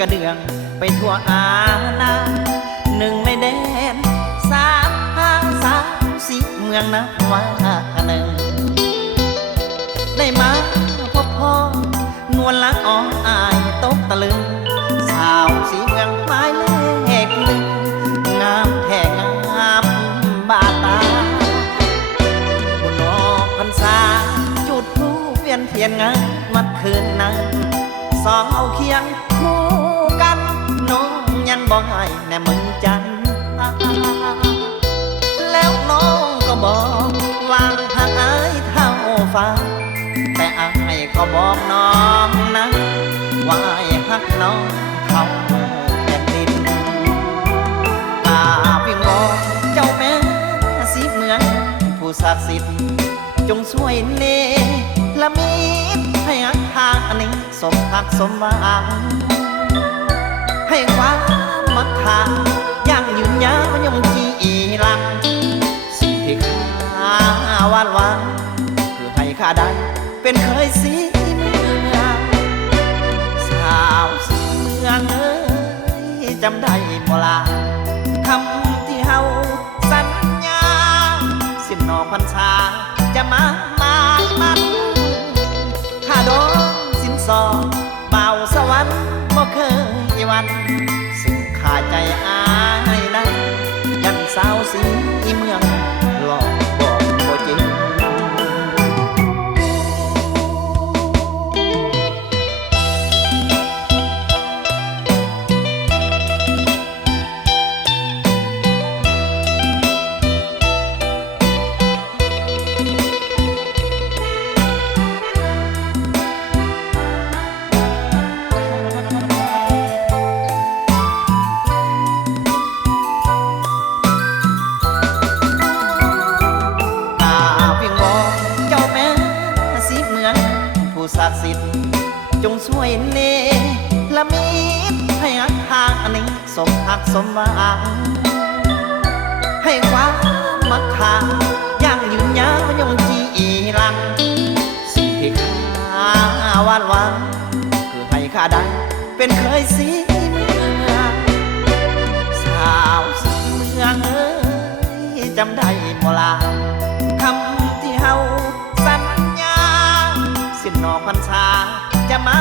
กระเดื่องไปทั่วอาณาหนึ่งในแดนสามหางสามสีเมืองนับว่าหนึ่งได้มาพบพ่อนวลละอ่ออายตกตะลึงสาวสีเมืองหมายเลขหนึ่งงามแท่งามบาตาบุญออกพรรษาจุดธูปเวียนเทียนงานมัดคืนนั้นสองเอาเคียงคู่กันน้องยังบอกให้แน่มึงจันแล้วน้องก็บอกวางทางอายเท่าฟ้าแต่อายก็บอกน้องนะว่าหักน้องเท่าแผ่นดินตาวิงวอนเจ้าแม่สีเมืองผู้ศักดิ์สิทธิ์จงช่วยเนละมิตให้หักทางอันนี้สมหักสมหวังให้ความมักทางยังยืนยาวยงจีหลังสิ่งที่ข้าวาดหวังคือให้ข้าได้เป็นเคยสีเมืองสาวสีเมืองเอ้ยจำได้บ่ล่ะคำที่เฮาสัญญาสิ้นนอกพรรษาจะมามันข้าดองสินสอดเบาสวรรค์บ่เคยวันซึ่งข้าใจอายนั้นยันสาวสีเมืองหลอกบอกบ่จริงศักดิ์สิทธิ์จงช่วยเนละมิตให้หักทางอันนี้สมหักสมหวังให้ความมักทางยังยืนยาวยงจีหลังสิ่งที่ข้าวาดหวังคือให้ข้าได้เป็นเคยสีเมืองสาวสีเมืองเอ้ยจำได้บ่ล่ะคำที่เฮาสัญญาสิ้นนอกพรรษาจะมา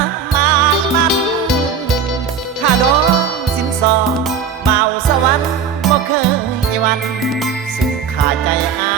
มันข้าดองสินสอดเบาสวรรค์บ่เคยวันซึ่งข้าใจอา